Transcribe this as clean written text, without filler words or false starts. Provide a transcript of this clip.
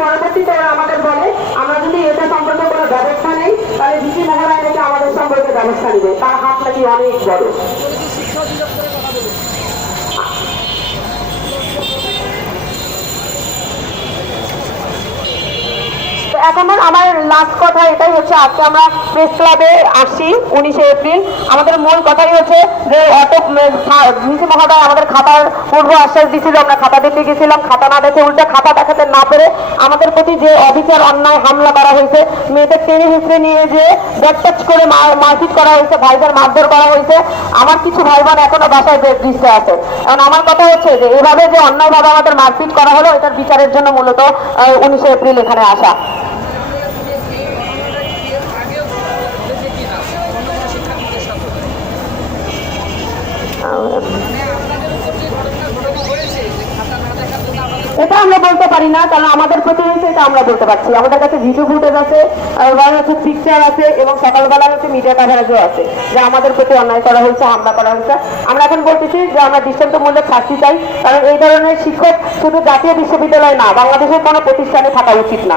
পরবর্তীতে ওরা আমাদের বলে আমরা যদি এটা সম্পর্কে কোনো ব্যবস্থা নেই তাহলে ভিসি মহোদয় নাকি আমাদের সম্পর্কে ব্যবস্থা নেবে, তার হাত নাকি অনেক বড়। এখন আমার লাস্ট কথা এটাই হচ্ছে, আজকে আমরা প্রেস ক্লাবে আসছি 19শে এপ্রিল। আমাদের মূল কথাই হচ্ছে যে ভিসি মহোদয় আমাদের খাতার পূর্ব আশ্বাস দিয়েছিল, আমরা খাতা দেখতে গেছিলাম, খাতা না দেখে উল্টে খাতা দেখাতে না পেরে আমাদের প্রতি যে অবিচার অন্যায় হামলা করা হয়েছে, মেয়েদের টেনে হিসড়ে নিয়ে যে ব্যাকটাচ করে মারপিট করা হয়েছে, ভাইদের মারধর করা হয়েছে। আমার কিছু ভাই বোন এখনো বাসায় দৃশ্যে আছে। এখন আমার কথা হচ্ছে যে এভাবে যে অন্যায়ভাবে আমাদের মারপিট করা হলো, এটার বিচারের জন্য মূলত 19শে এপ্রিল এখানে আসা। এটা আমরা বলতে পারি না, কারণ আমাদের প্রতি হয়েছে এটা আমরা বলতে পারছি। আমাদের কাছে ভিডিও ফুটেজ আছে, হচ্ছে পিকচার আছে, এবং সকালবেলা হচ্ছে মিডিয়া কাভারেজও আছে যে আমাদের প্রতি অন্যায় করা হয়েছে, হামলা করা হয়েছে। আমরা এখন বলতেছি যে আমরা দৃষ্টান্তমূলক শাস্তি চাই, কারণ এই ধরনের শিক্ষক শুধু জাতীয় বিশ্ববিদ্যালয় না, বাংলাদেশের কোনো প্রতিষ্ঠানে থাকা উচিত না।